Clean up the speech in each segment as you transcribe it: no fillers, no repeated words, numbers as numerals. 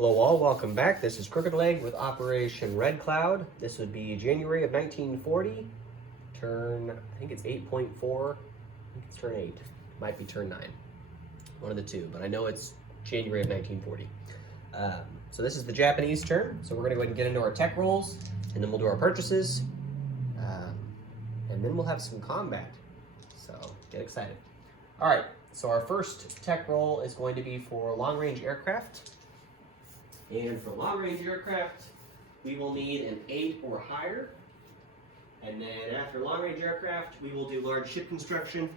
Hello all, welcome back. This is Crooked Leg with Operation Red Cloud. This would be January of 1940. Turn, I think it's 8.4. I think it's turn 8. Might be turn 9. One of the two, but I know it's January of 1940. So this is the Japanese turn. So we're going to go ahead and get into our tech rolls, and then we'll do our purchases. And then we'll have some combat. So get excited. All right, so our first tech roll is going to be for long-range aircraft. And for long-range aircraft, we will need an 8 or higher. And then after long-range aircraft, we will do large ship construction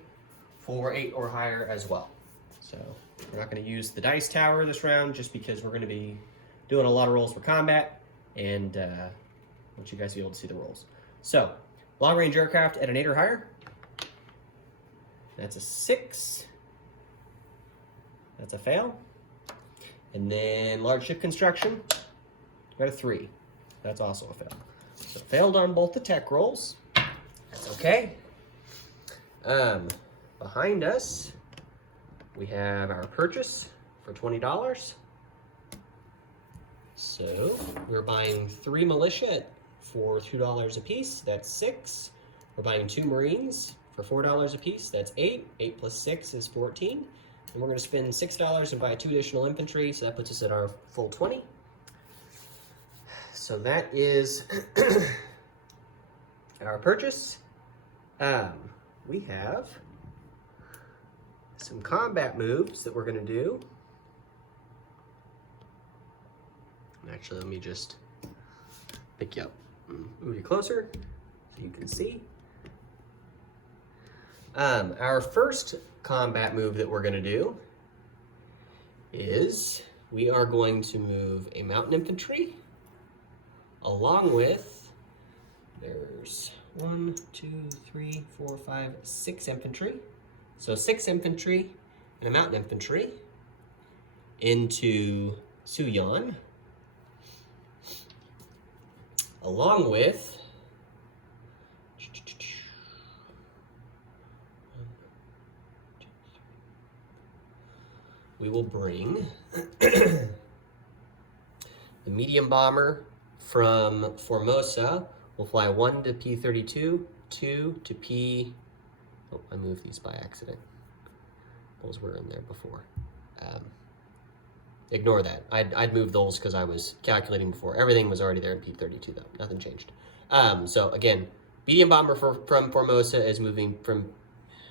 for 8 or higher as well. So we're not going to use the dice tower this round just because we're going to be doing a lot of rolls for combat, and I want you guys to be able to see the rolls. So long-range aircraft at an 8 or higher. That's a 6. That's a fail. And then large ship construction, got a 3. That's also a fail. So failed on both the tech rolls. That's okay. Behind us, we have our purchase for $20. So we're buying 3 militia for $2 a piece. That's 6. We're buying 2 Marines for $4 a piece. That's 8. 8 plus 6 is 14. And we're going to spend $6 and buy 2 additional infantry, so that puts us at our full 20. So that is our purchase. We have some combat moves that we're going to do. Actually, let me just pick you up, move you closer so you can see. Our first combat move that we're going to do is we are going to move a mountain infantry along with, there's 1, 2, 3, 4, 5, 6 infantry. So 6 infantry and a mountain infantry into Suyon, along with we will bring the medium bomber from Formosa. We'll fly 1 to P-32, 2 to P... Oh, I moved these by accident. Those were in there before. Ignore that. I'd moved those because I was calculating before. Everything was already there in P-32 though. Nothing changed. So again, medium bomber from Formosa is moving from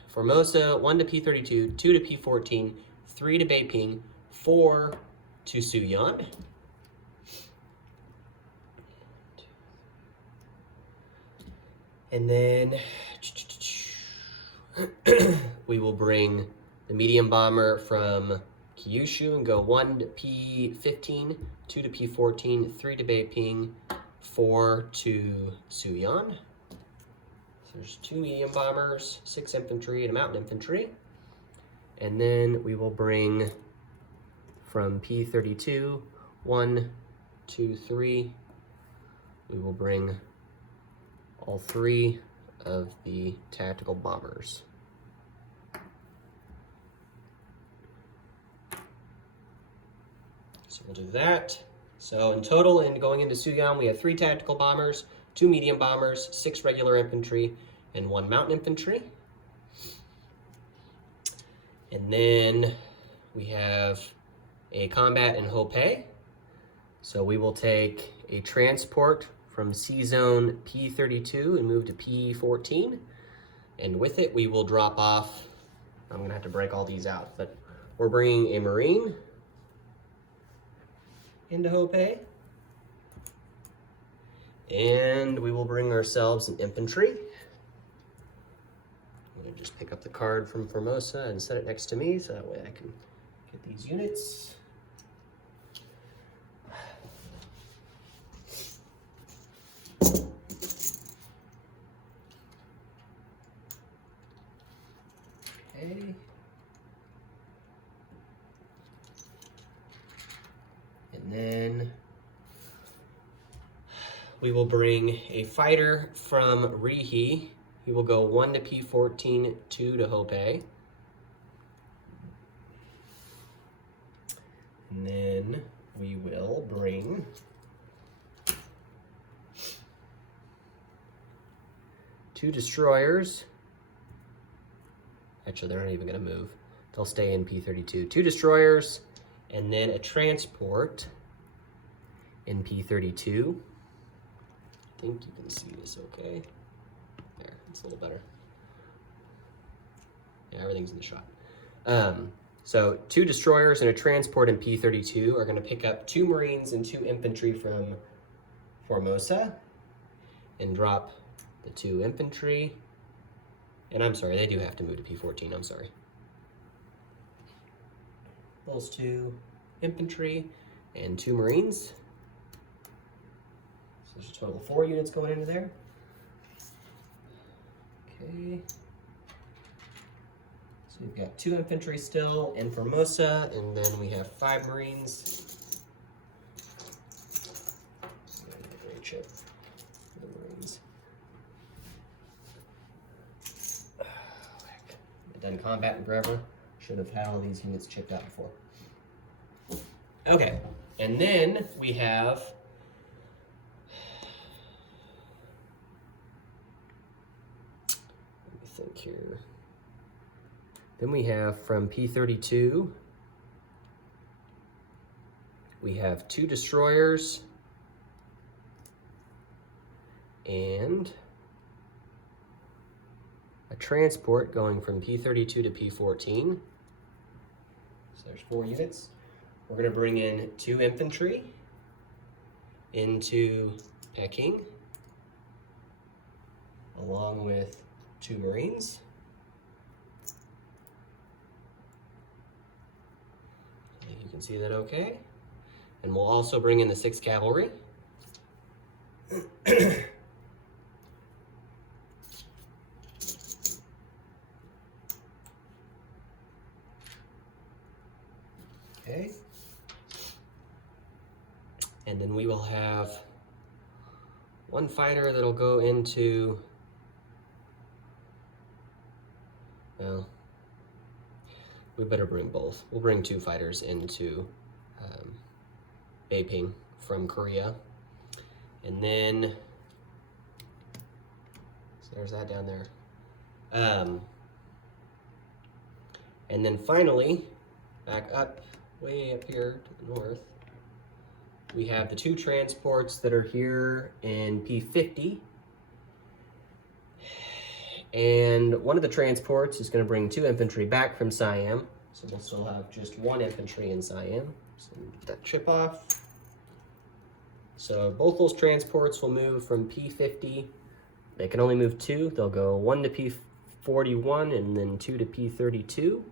Formosa 1 to P-32, 2 to P-14, 3 to Beiping, 4 to Suyon. And then we will bring the medium bomber from Kyushu and go 1 to P-15, 2 to P-14, 3 to Beiping, 4 to Suyon. So there's 2 medium bombers, 6 infantry, and a mountain infantry. And then we will bring from P-32, 1, 2, 3. We will bring all 3 of the tactical bombers. So we'll do that. So in total, and going into Suyon, we have 3 tactical bombers, 2 medium bombers, 6 regular infantry, and 1 mountain infantry. And then we have a combat in Hopei. So we will take a transport from C-Zone P-32 and move to P-14. And with it, we will drop off, I'm going to have to break all these out, but we're bringing a Marine into Hopei. And we will bring ourselves an infantry. I'm going to just pick up the card from Formosa and set it next to me so that way I can get these units. Okay. And then we will bring a fighter from Rihi. He will go 1 to P-14, 2 to Hopei. And then we will bring two destroyers. Actually, they're not even going to move. They'll stay in P32. Two destroyers, and then a transport in P32. I think you can see this okay. There, it's a little better. Yeah, everything's in the shot. So two destroyers and a transport in P32 are going to pick up two Marines and two infantry from Formosa and drop the two infantry. And I'm sorry, they do have to move to P14, I'm sorry. Those two infantry and two Marines. So there's a total of 4 units going into there. Okay. So we've got 2 infantry still in Formosa, and then we have 5 Marines. Great chip for the Marines. Oh, heck. I've done combat in forever. Should have had all these units chipped out before. Okay, and then we have let me think here. Then we have from P32, we have 2 destroyers and a transport going from P32 to P14. So there's 4 units. We're going to bring in 2 infantry into Peking, along with 2 Marines. I think you can see that okay. And we'll also bring in the 6th Cavalry. Okay. And then we will have 1 fighter that'll go into, well, we better bring both. We'll bring 2 fighters into Beiping from Korea. And then, so there's that down there. And then finally, back up, way up here to the north, we have the 2 transports that are here in P50. And one of the transports is going to bring 2 infantry back from Siam. So we'll still have just 1 infantry in Siam. So get that chip off. So both those transports will move from P50. They can only move 2. They'll go 1 to P41 and then 2 to P32.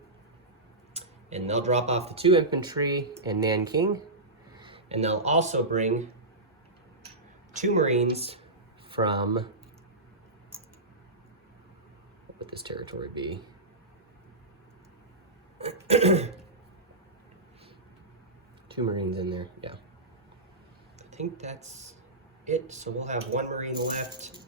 And they'll drop off the 2 infantry in Nanking. And they'll also bring 2 Marines from, what would this territory be? 2 Marines in there, yeah. I think that's it. So we'll have 1 Marine left.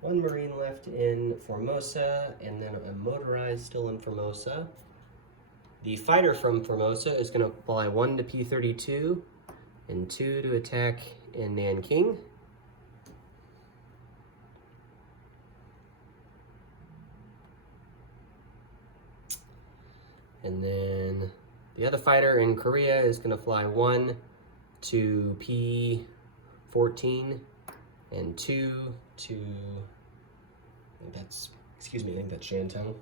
1 Marine left in Formosa, and then a motorized still in Formosa. The fighter from Formosa is going to fly 1 to P32 and 2 to attack in Nanking. And then the other fighter in Korea is going to fly 1 to P14 and 2 to, I think that's Shantung.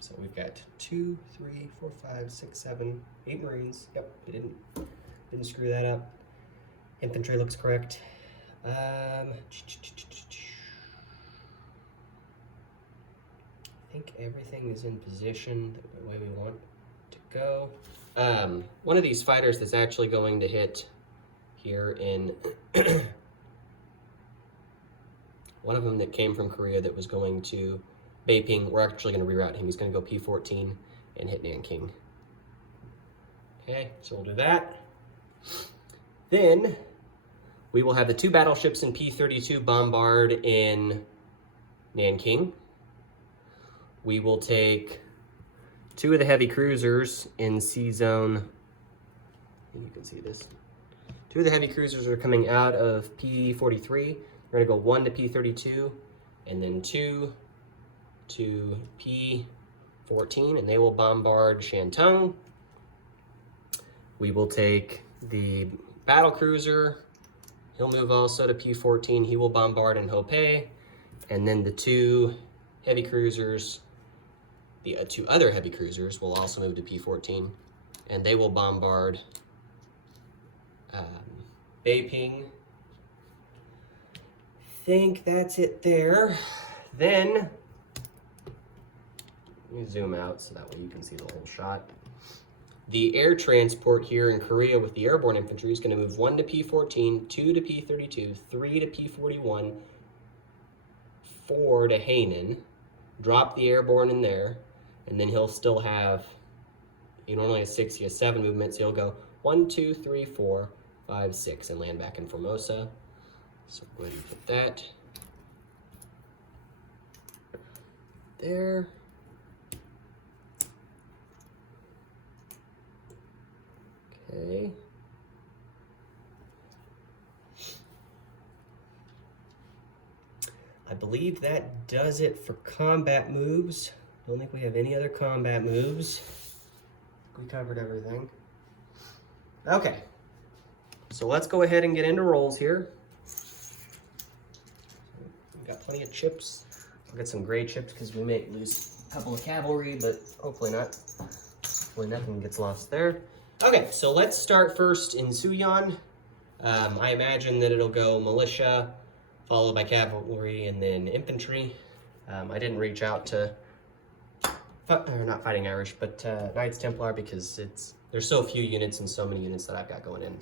So we've got 2, 3, 4, 5, 6, 7, 8 Marines. Yep, we didn't screw that up. Infantry looks correct. I think everything is in position the way we want to go. One of these fighters that's actually going to hit here in one of them that came from Korea that was going to Beiping, we're actually going to reroute him. He's going to go P14 and hit Nanking. Okay, so we'll do that. Then we will have the 2 battleships in P32 bombard in Nanking. We will take two of the heavy cruisers in C zone. You can see this. Two of the heavy cruisers are coming out of P43. We're gonna go 1 to P32, and then 2 to P14, and they will bombard Shantung. We will take the battle cruiser. He'll move also to P14. He will bombard in Hope. And then the two heavy cruisers, the two other heavy cruisers will also move to P14, and they will bombard Beiping. Think that's it there. Then, let me zoom out so that way you can see the whole shot. The air transport here in Korea with the airborne infantry is going to move 1 to P14, 2 to P32, 3 to P41, 4 to Hainan, drop the airborne in there, and then he'll still have, he normally has 6, he has 7 movements. He'll go 1, 2, 3, 4, 5, 6, and land back in Formosa. So go ahead and put that there. Okay. I believe that does it for combat moves. Don't think we have any other combat moves. We covered everything. Okay. So let's go ahead and get into rolls here. We've got plenty of chips. I'll get some gray chips because we may lose a couple of cavalry, but hopefully not. Hopefully nothing gets lost there. Okay, so let's start first in Suyeon. I imagine that it'll go militia, followed by cavalry, and then infantry. I didn't reach out to, or not Fighting Irish, but Knights Templar because there's so few units and so many units that I've got going in.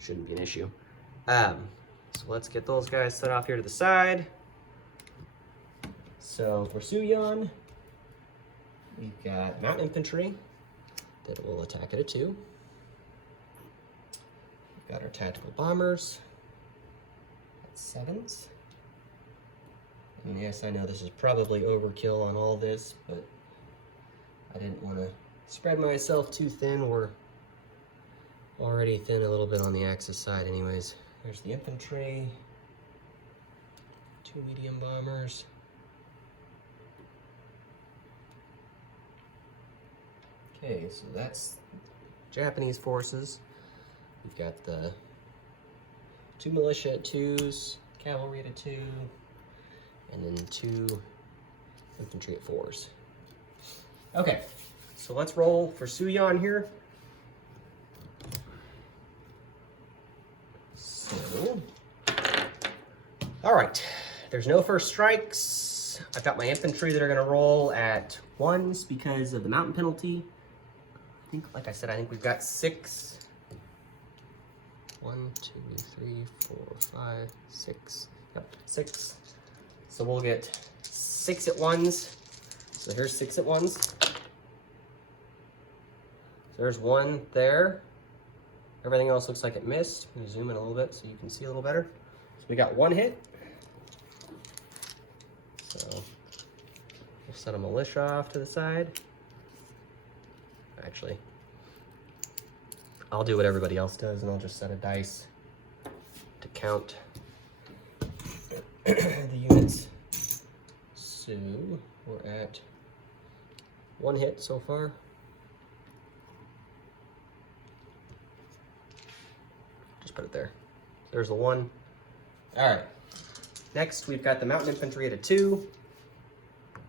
Shouldn't be an issue. So let's get those guys set off here to the side. So for Suyeon, we've got mountain infantry that will attack at a 2. We've got our tactical bombers at 7s. And yes, I know this is probably overkill on all this, but I didn't want to spread myself too thin. We're already thin a little bit on the Axis side anyways. There's the infantry, 2 medium bombers. Okay, so that's Japanese forces. We've got the 2 militia at 2s, cavalry at a 2, and then 2 infantry at 4s. Okay, so let's roll for Suyeon here. So, all right, there's no first strikes. I've got my infantry that are gonna roll at 1s because of the mountain penalty. I think, like I said, I think we've got 6. 1, 2, 3, 4, 5, 6. Yep, 6. So we'll get 6 at 1s. So here's 6 at 1s. So there's 1 there. Everything else looks like it missed. Let me zoom in a little bit so you can see a little better. So we got 1 hit. So we'll set a militia off to the side. Actually, I'll do what everybody else does and I'll just set a dice to count the units. So we're at 1 hit so far. Just put it there. There's the 1. All right. Next, we've got the mountain infantry at a 2.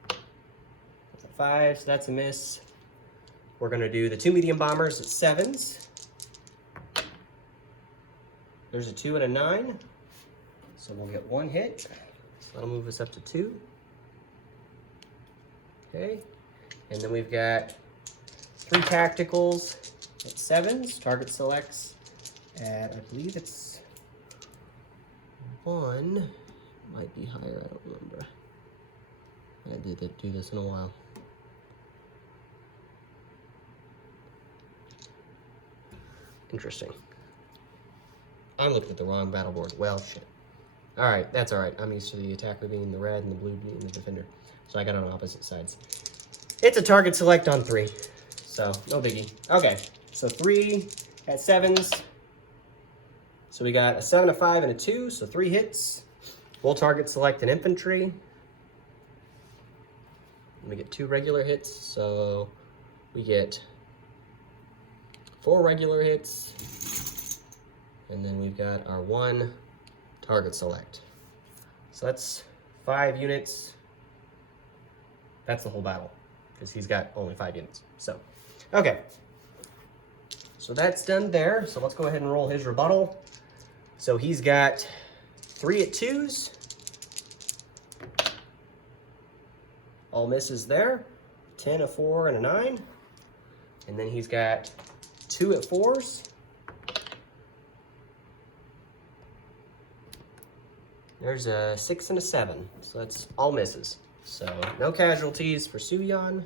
That's a 5, so that's a miss. We're gonna do the 2 medium bombers at 7s. There's a 2 and a 9. So we'll get 1 hit. So that'll move us up to 2. Okay. And then we've got 3 tacticals at 7s. Target selects at, I believe it's 1. Might be higher, I don't remember. I did do this in a while. Interesting. I'm looking at the wrong battle board. Well, shit. All right, that's all right. I'm used to the attacker being the red and the blue being the defender. So I got it on opposite sides. It's a target select on 3, so no biggie. Okay, so 3 at 7s. So we got a 7, a 5, and a 2, so 3 hits. We'll target select an infantry. We get 2 regular hits, so we get 4 regular hits. And then we've got our 1 target select. So that's 5 units. That's the whole battle, because he's got only 5 units. So, okay. So that's done there. So let's go ahead and roll his rebuttal. So he's got 3 at 2s. All misses there. 10, a 4, and a 9. And then he's got 2 at 4s. There's a 6 and a 7. So that's all misses. So no casualties for Suyon.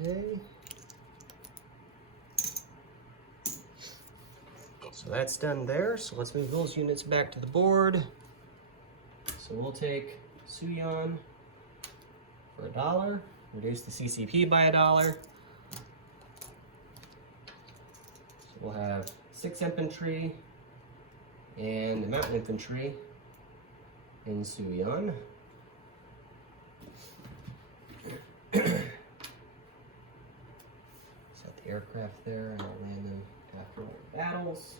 Okay. So that's done there. So let's move those units back to the board. So we'll take Suyon for $1. Reduce the CCP by $1. So we'll have 6 infantry and mountain infantry in Suyon. Set the aircraft there, and I'll land them after all the battles.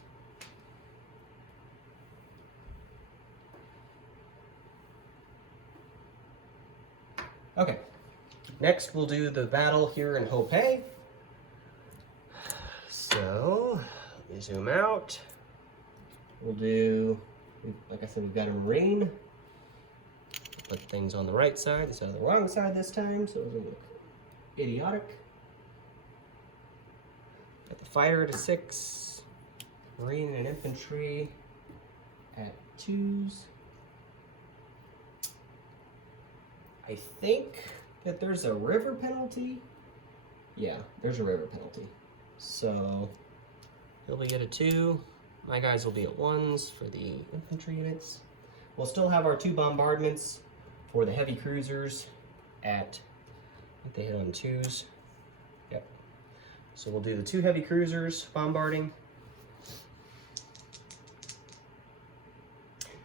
Okay, next we'll do the battle here in Hopei. So, let me zoom out. We'll do, like I said, we've got a Marine. Put things on the right side instead of the wrong side this time, so it doesn't look idiotic. Got the fighter at a 6, Marine and infantry at 2s. I think that there's a river penalty. Yeah, there's a river penalty. So he'll be at a 2. My guys will be at 1s for the infantry units. We'll still have our 2 bombardments for the heavy cruisers at, I think they hit on 2s. Yep. So we'll do the 2 heavy cruisers bombarding.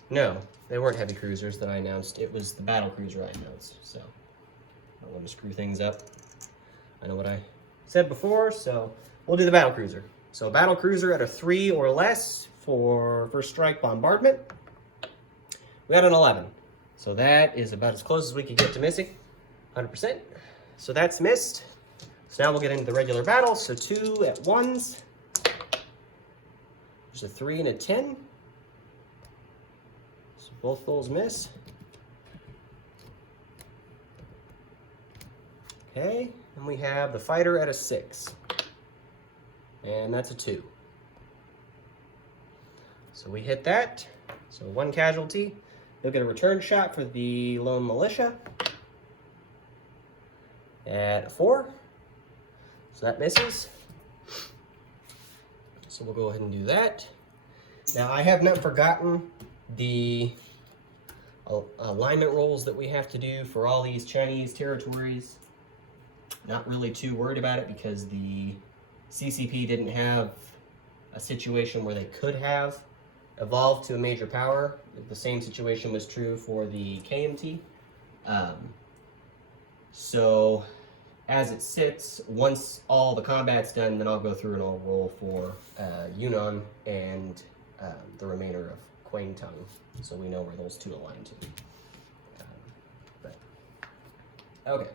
No, they weren't heavy cruisers that I announced. It was the battle cruiser I announced. So I don't want to screw things up. I know what I said before, so we'll do the battle cruiser. So battle cruiser at a 3 or less for first strike bombardment. We got an 11. So that is about as close as we could get to missing, 100%. So that's missed. So now we'll get into the regular battle. So 2 at 1s. There's a 3 and a 10. So both those miss. Okay, and we have the fighter at a 6. And that's a 2. So we hit that. So 1 casualty. You'll get a return shot for the lone militia at a 4. So that misses. So we'll go ahead and do that. Now I have not forgotten the alignment rolls that we have to do for all these Chinese territories. Not really too worried about it because the CCP didn't have a situation where they could have evolved to a major power. The same situation was true for the KMT. So as it sits, once all the combat's done, then I'll go through and I'll roll for Yunnan and the remainder of Kwangtung, so we know where those 2 align to. Okay.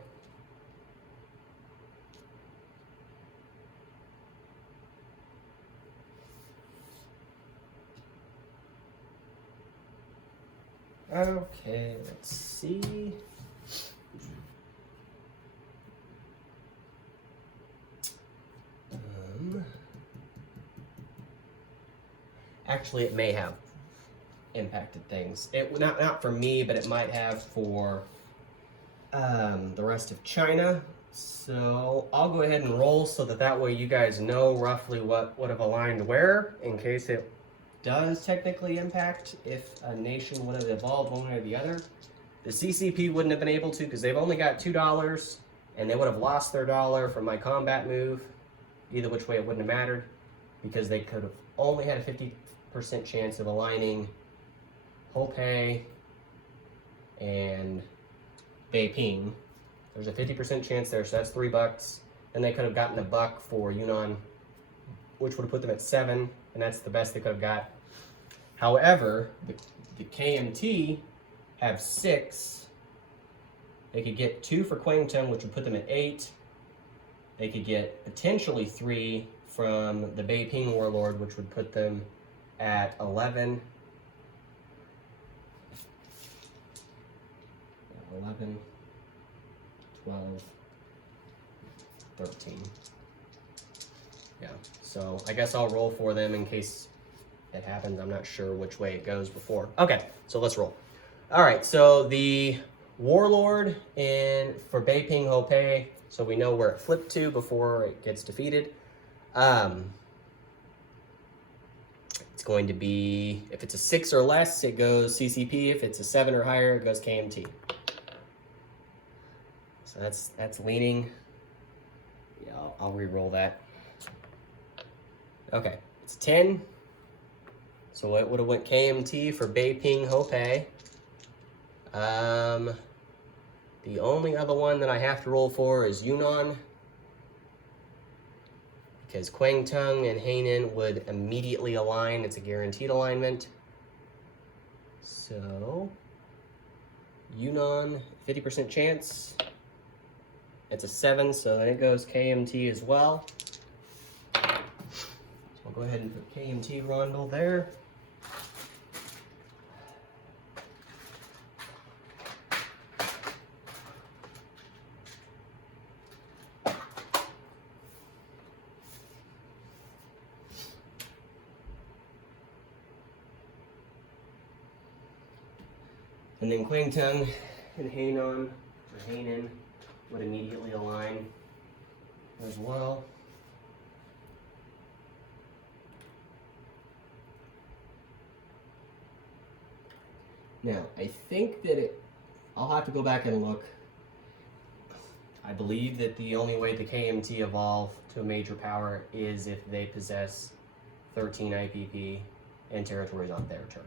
Okay, let's see. Actually, it may have impacted things. It not for me, but it might have for the rest of China. So I'll go ahead and roll so that way you guys know roughly what would have aligned where, in case it does technically impact if a nation would have evolved one way or the other. The CCP wouldn't have been able to because they've only got $2, and they would have lost their dollar from my combat move. Either which way, it wouldn't have mattered because they could have only had a 50% chance of aligning Hope and Beiping. There's a 50% chance there, so that's $3. And they could have gotten $1 for Yunnan, which would have put them at 7, and that's the best they could have got. However, the KMT have 6. They could get 2 for Kwangtung, which would put them at 8. They could get potentially 3 from the Beiping warlord, which would put them at 11. 11, 12, 13. Yeah, so I guess I'll roll for them in case it happens. I'm not sure which way it goes before. Okay, so let's roll. All right, so the warlord for Beiping Hopei, so we know where it flipped to before it gets defeated. It's going to be, if it's a 6 or less, it goes CCP. If it's a 7 or higher, it goes KMT. So that's leaning. Yeah, I'll re-roll that. Okay, it's 10. So it would have went KMT for Beiping Hopei. The only other one that I have to roll for is Yunnan, because Kwangtung and Hainan would immediately align. It's a guaranteed alignment. So Yunnan, 50% chance. It's a 7, so then it goes KMT as well. So I'll go ahead and put KMT Rondel there. And then Kwangtung and Hainan would immediately align as well. Now, I think that I'll have to go back and look. I believe that the only way the KMT evolve to a major power is if they possess 13 IPP and territories on their turn.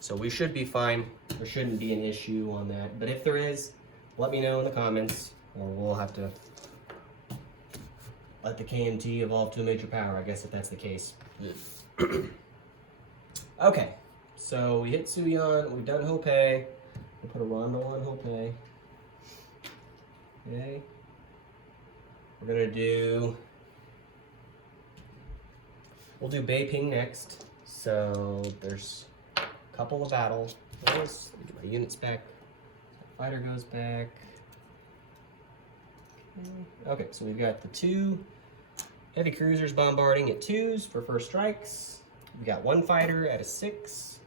So we should be fine. There shouldn't be an issue on that. But if there is, let me know in the comments, or we'll have to let the KMT evolve to a major power, I guess, if that's the case. Okay, so we hit Suyan, we've done Hopei. We'll put a Rondel on Hopei. Okay. We'll do Beiping next. So there's a couple of battles. Let me get my units back. Fighter goes back. Okay, so we've got the 2 heavy cruisers bombarding at 2s for first strikes. We've got 1 fighter at a 6.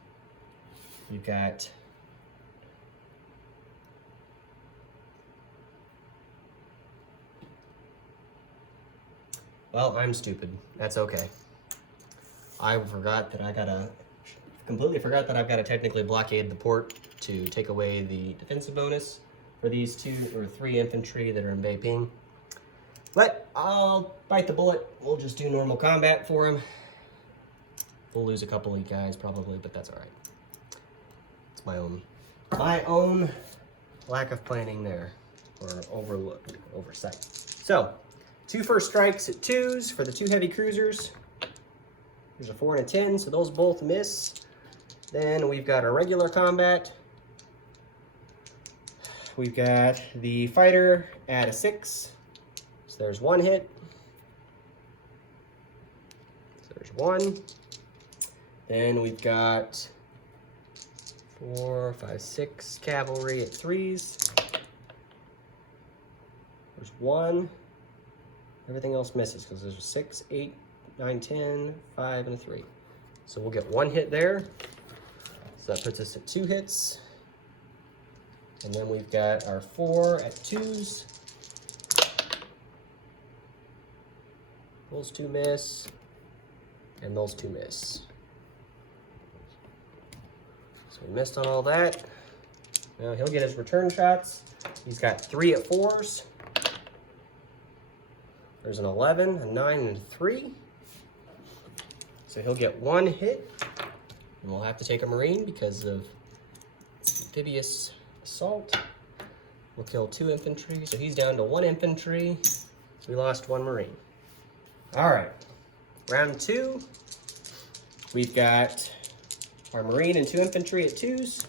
We've got well, I'm stupid. That's okay. I completely forgot that I've got to technically blockade the port to take away the defensive bonus for these 2 or 3 infantry that are in Beiping. But I'll bite the bullet. We'll just do normal combat for him. We'll lose a couple of guys probably, but that's all right. It's my own lack of planning there, or oversight. So 2 first strikes at 2s for the 2 heavy cruisers. There's a 4 and a 10, so those both miss. Then we've got our regular combat. We've got the fighter at a 6. So there's 1 hit. So there's 1. Then we've got 4, 5, 6 cavalry at 3s. There's 1. Everything else misses because there's a 6, 8, 9, 10, 5, and a 3. So we'll get 1 hit there. So that puts us at 2 hits. And then we've got our 4 at 2s. Those 2 miss. And those 2 miss. So we missed on all that. Now he'll get his return shots. He's got 3 at 4s. There's an 11, a 9, and a 3. So he'll get 1 hit. And we'll have to take a Marine because of amphibious assault. We'll kill 2 infantry. So he's down to 1 infantry. So we lost 1 Marine. All right. Round 2. We've got our Marine and 2 infantry at 2s.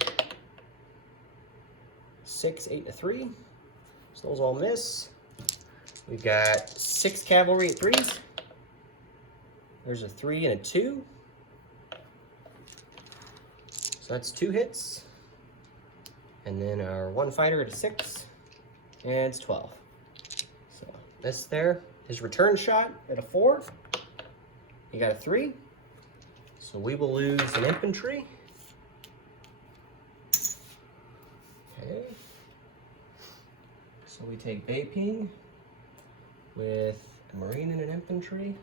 6, 8, and a 3. So those all miss. We've got 6 cavalry at 3s. There's a 3 and a 2. So that's 2 hits. And then our 1 fighter at a 6. And it's 12. So this there. His return shot at a 4. He got a 3. So we will lose an infantry. Okay. So we take Beiping with a Marine and an infantry.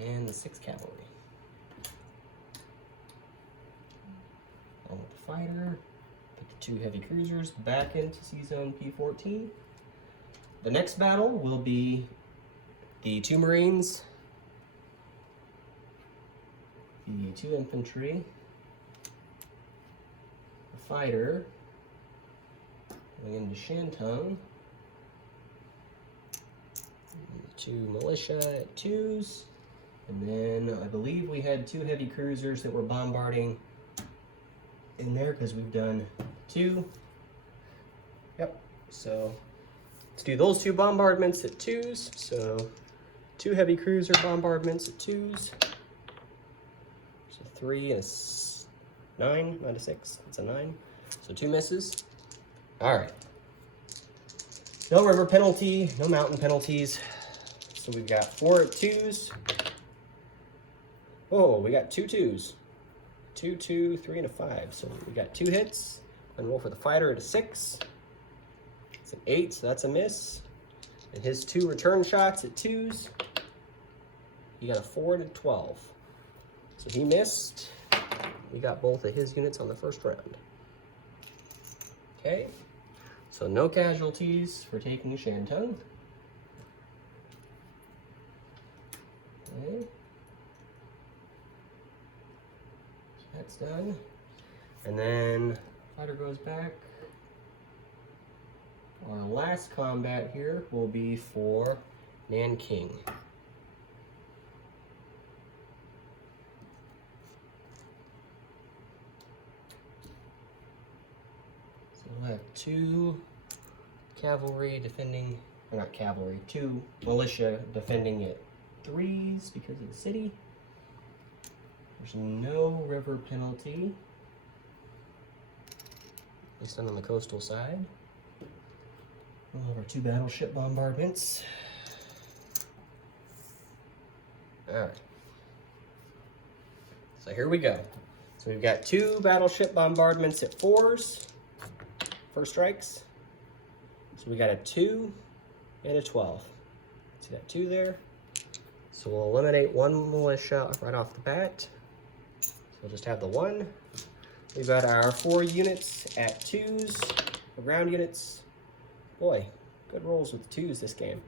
And the 6 cavalry. On with the fighter. Put the 2 heavy cruisers back into C-Zone P14. The next battle will be the 2 Marines, the 2 infantry, the fighter, going into Shantung, the 2 militia at 2s, and then I believe we had 2 heavy cruisers that were bombarding in there because we've done 2. Yep, so let's do those 2 bombardments at 2s. So 2 heavy cruiser bombardments at 2s. So 3 and a 9, not a 6. It's a 9. So 2 misses. All right. No river penalty, no mountain penalties. So we've got 4 at 2s. Oh, we got 2 2s. 2, 2, 3, and a 5. So we got 2 hits. And roll for the fighter at a 6. It's an 8, so that's a miss. And his 2 return shots at 2s. He got a 4 and a 12. So he missed. We got both of his units on the first round. Okay. So no casualties for taking Shantung. Okay. So that's done. And then fighter goes back. Our last combat here will be for Nanking. So we'll have 2 cavalry defending, or not cavalry, 2 militia defending at 3s because of the city. There's no river penalty, at least on the coastal side. We'll have our 2 battleship bombardments. Alright. So here we go. So we've got 2 battleship bombardments at 4s. First strikes. So we got a 2 and a 12. So we got 2 there. So we'll eliminate 1 militia right off the bat. So we'll just have the 1. We've got our 4 units at 2s, the ground units. Boy, good rolls with 2s this game.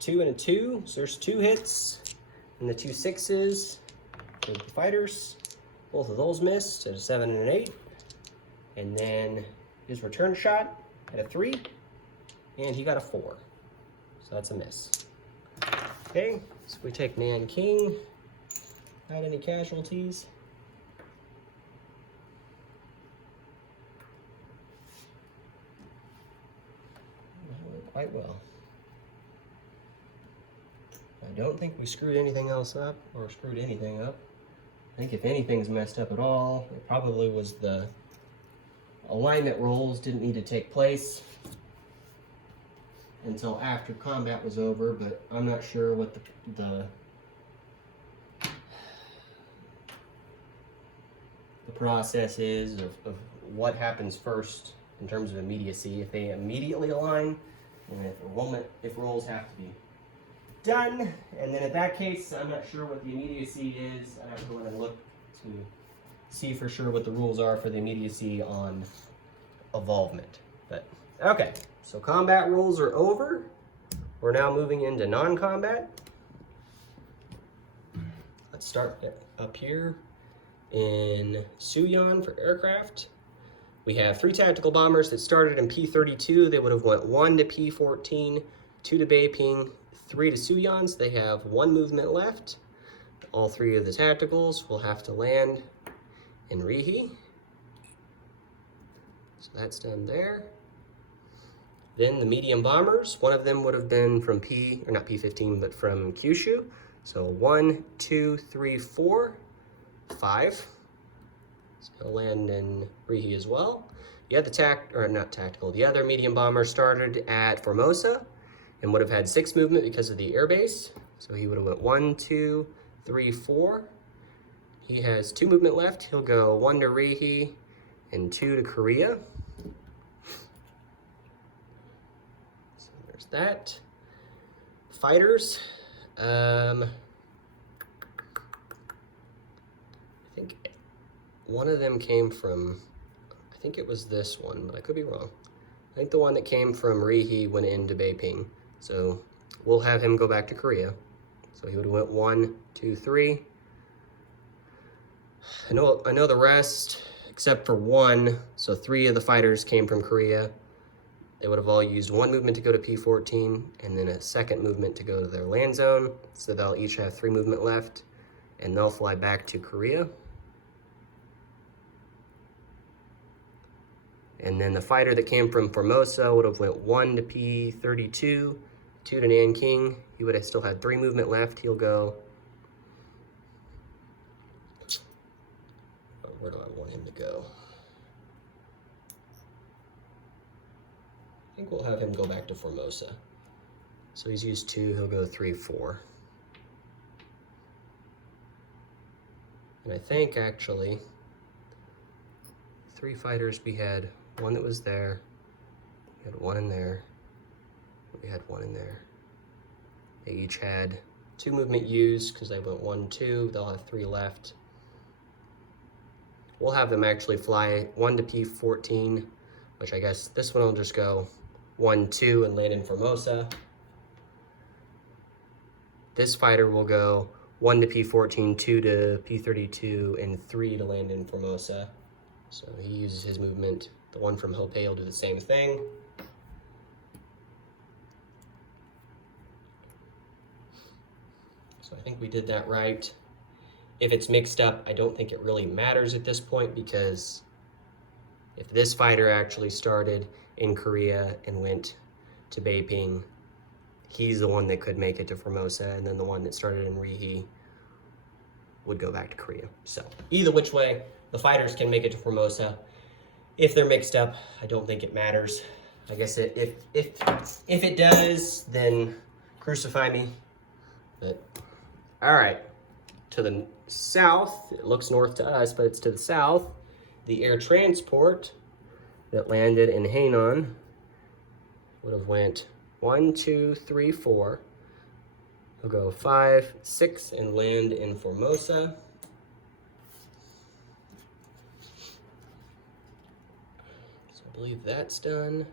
2 and a 2, so there's 2 hits. And the 2 6s for the fighters. Both of those missed at a 7 and an 8. And then his return shot at a 3. And he got a 4. So that's a miss. Okay, so we take Nanking. Not any casualties. Quite well. I don't think we screwed anything else up, or screwed anything up. I think if anything's messed up at all, it probably was the alignment rolls didn't need to take place until after combat was over, but I'm not sure what the process is of what happens first in terms of immediacy, if they immediately align, and if rolls have to be done. And then in that case, I'm not sure what the immediacy is. I'd have to go in and look to see for sure what the rules are for the immediacy on evolvement. But okay, so combat rules are over. We're now moving into non-combat. Let's start up here in Suyon for aircraft. We have 3 tactical bombers that started in P-32. They would have went 1 to P-14, 2 to Beiping, 3 to Suyon. So they have 1 movement left. All 3 of the tacticals will have to land in Rihe. So that's done there. Then the medium bombers, one of them would have been from not P-15, but from Kyushu. So 1, 2, 3, 4, 5. So he'll land in Rihe as well. The other the other medium bomber started at Formosa and would have had 6 movement because of the airbase. So he would have went 1, 2, 3, 4. He has 2 movement left. He'll go 1 to Rihe and 2 to Korea. So there's that. Fighters. I think one of them came from, I think it was this one, but I could be wrong. I think the one that came from Rihe went into Beiping. So we'll have him go back to Korea. So he would have went 1, 2, 3. I know the rest, except for 1. So 3 of the fighters came from Korea. They would have all used 1 movement to go to P-14 and then a 2nd movement to go to their land zone. So they'll each have 3 movement left and they'll fly back to Korea. And then the fighter that came from Formosa would have went 1 to P-32, 2 to Nanking. He would have still had 3 movement left. He'll go, where do I want him to go? I think we'll have him go back to Formosa. So he's used 2, he'll go 3, 4. And I think actually, 3 fighters, we had 1 that was there, we had 1 in there, we had 1 in there. They each had 2 movement used because they went 1, 2, they'll have 3 left. We'll have them actually fly 1 to P-14, which I guess this one will just go 1, 2 and land in Formosa. This fighter will go 1 to P-14, 2 to P-32, and 3 to land in Formosa. So he uses his movement. The one from Hopei will do the same thing. So I think we did that right. If it's mixed up, I don't think it really matters at this point, because if this fighter actually started in Korea and went to Beiping, he's the one that could make it to Formosa, and then the one that started in Rihe would go back to Korea. So either which way, the fighters can make it to Formosa. If they're mixed up, I don't think it matters. I guess if it does, then crucify me. But all right, to the south, it looks north to us, but it's to the south. The air transport that landed in Hainan would have went 1, 2, 3, 4. We'll go 5, 6 and land in Formosa. So I believe that's done.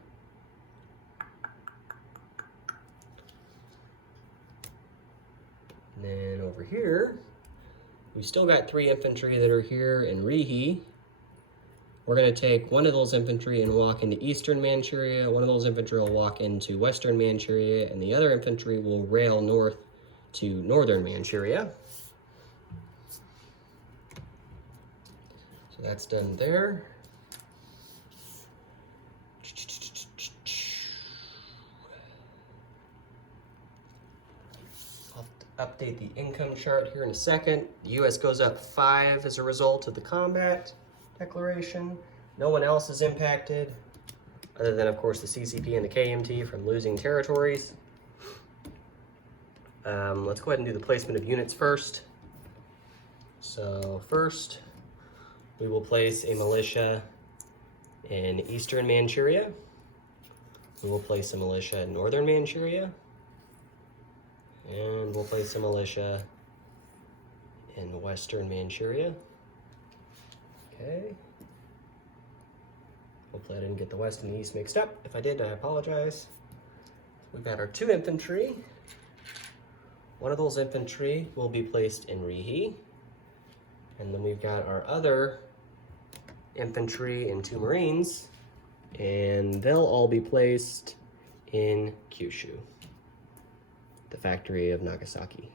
And then over here, we still got 3 infantry that are here in Rihe. We're going to take one of those infantry and walk into eastern Manchuria. One of those infantry will walk into western Manchuria, and the other infantry will rail north to northern Manchuria. So that's done there. I'll update the income chart here in a second. The U.S. goes up 5 as a result of the combat declaration. No one else is impacted, other than, of course, the CCP and the KMT from losing territories. Let's go ahead and do the placement of units first. So first, we will place a militia in eastern Manchuria. We will place a militia in northern Manchuria. And we'll place a militia in western Manchuria. Okay. Hopefully I didn't get the west and the east mixed up. If I did, I apologize. We've got our 2 infantry. One of those infantry will be placed in Rihe. And then we've got our other infantry and 2 Marines, and they'll all be placed in Kyushu, the factory of Nagasaki.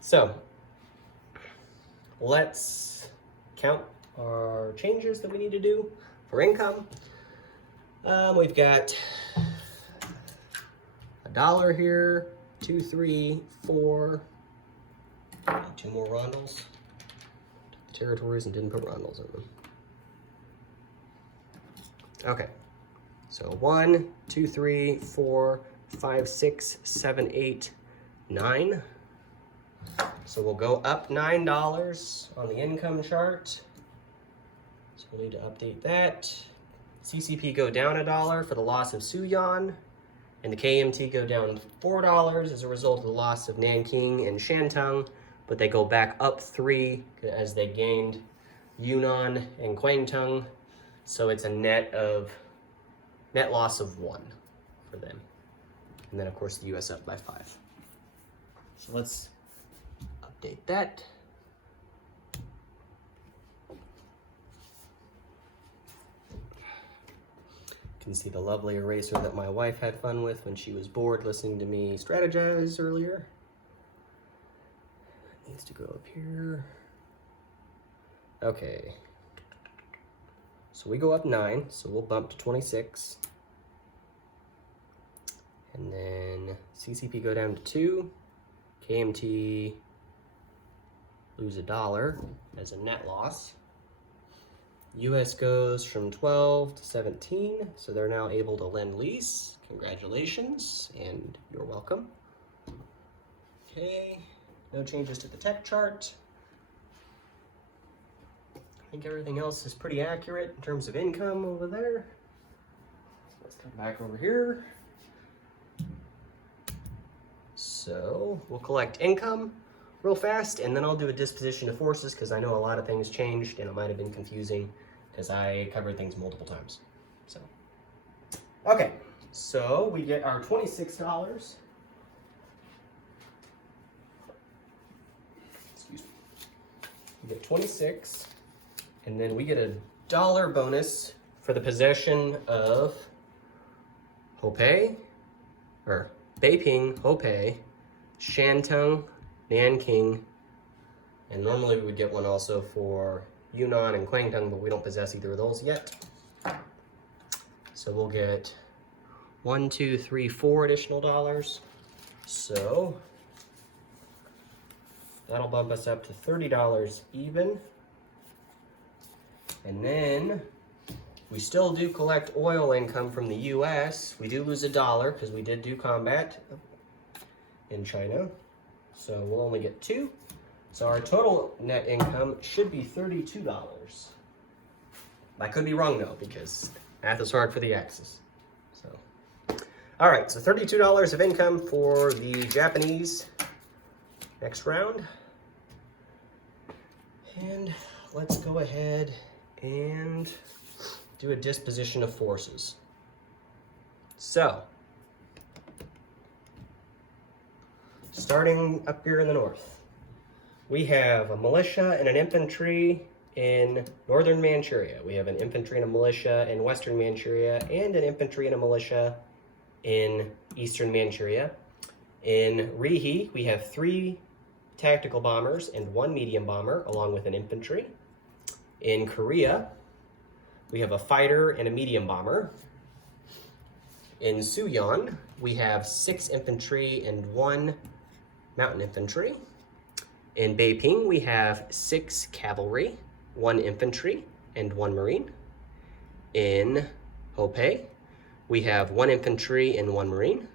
So let's count our changes that we need to do for income. We've got $1 here, 2, 3, 4, 2 more rondels. Territories and didn't put rondels in them. Okay, so 1, 2, 3, 4, 5, 6, 7, 8, 9. So we'll go up $9 on the income chart. So we'll need to update that. CCP go down $1 for the loss of Suyon, and the KMT go down $4 as a result of the loss of Nanking and Shantung, but they go back up 3 as they gained Yunnan and Kwangtung. So it's a net loss of 1 for them. And then of course the US up by 5. So let's update that. You can see the lovely eraser that my wife had fun with when she was bored listening to me strategize earlier. It needs to go up here. Okay. So we go up 9, so we'll bump to 26. And then CCP go down to 2. KMT lose $1 as a net loss. US goes from 12 to 17, so they're now able to lend lease. Congratulations, and you're welcome. Okay, no changes to the tech chart. I think everything else is pretty accurate in terms of income over there. So let's come back over here. So we'll collect income real fast, and then I'll do a disposition of forces because I know a lot of things changed and it might have been confusing because I covered things multiple times. So, okay, so we get our $26. Excuse me. We get 26, and then we get a $1 bonus for the possession of Hopei, or Beiping, Hopei, Shantung, Nanking, and normally we would get one also for Yunnan and Kwangtung, but we don't possess either of those yet. So we'll get 1, 2, 3, 4 additional dollars. So that'll bump us up to $30 even. And then we still do collect oil income from the US. We do lose $1 because we did do combat in China. So we'll only get 2. So our total net income should be $32. I could be wrong though, because math is hard for the Axis. So, all right, so $32 of income for the Japanese next round. And let's go ahead and do a disposition of forces. So, starting up here in the north, we have a militia and an infantry in northern Manchuria. We have an infantry and a militia in western Manchuria, and an infantry and a militia in eastern Manchuria. In Rihe, we have 3 tactical bombers and 1 medium bomber, along with an infantry. In Korea, we have a fighter and a medium bomber. In Suyon, we have 6 infantry and 1 mountain infantry. In Beiping, we have 6 cavalry, 1 infantry, and 1 marine. In Hopei, we have 1 infantry and 1 marine.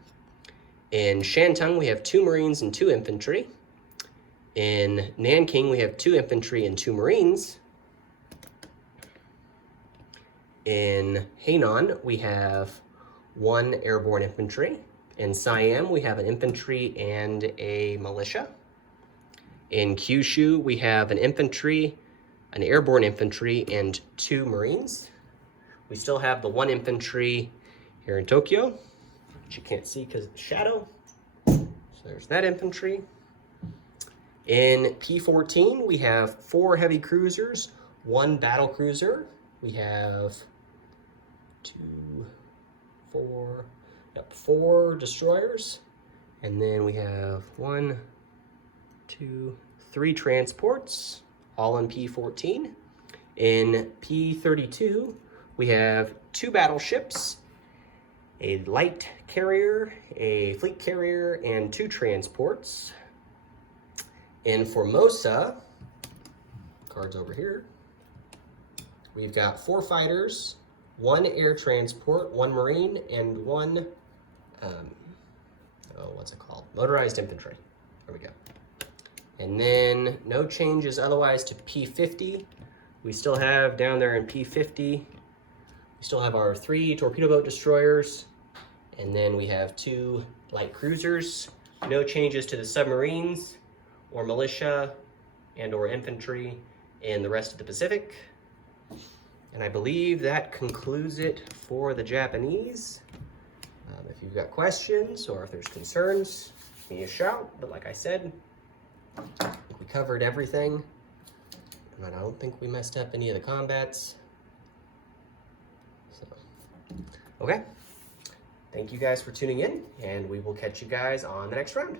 In Shantung, we have 2 marines and 2 infantry. In Nanking, we have 2 infantry and 2 marines. In Hainan, we have 1 airborne infantry. In Siam, we have an infantry and a militia. In Kyushu, we have an infantry, an airborne infantry, and 2 Marines. We still have the 1 infantry here in Tokyo, which you can't see because of the shadow. So there's that infantry. In P-14, we have 4 heavy cruisers, 1 battle cruiser. We have 4 destroyers. And then we have 1, 2, 3 transports, all in P-14. In P-32, we have 2 battleships, a light carrier, a fleet carrier, and 2 transports. In Formosa, cards over here, we've got 4 fighters, 1 air transport, 1 marine, and 1, what's it called? Motorized infantry. There we go. And then no changes otherwise to P-50. We still have down there in P-50, we still have our 3 torpedo boat destroyers, and then we have 2 light cruisers. No changes to the submarines or militia and or infantry in the rest of the Pacific. And I believe that concludes it for the Japanese. If you've got questions or if there's concerns, give me a shout. But like I said, we covered everything. And I don't think we messed up any of the combats. So, okay. Thank you guys for tuning in, and we will catch you guys on the next round.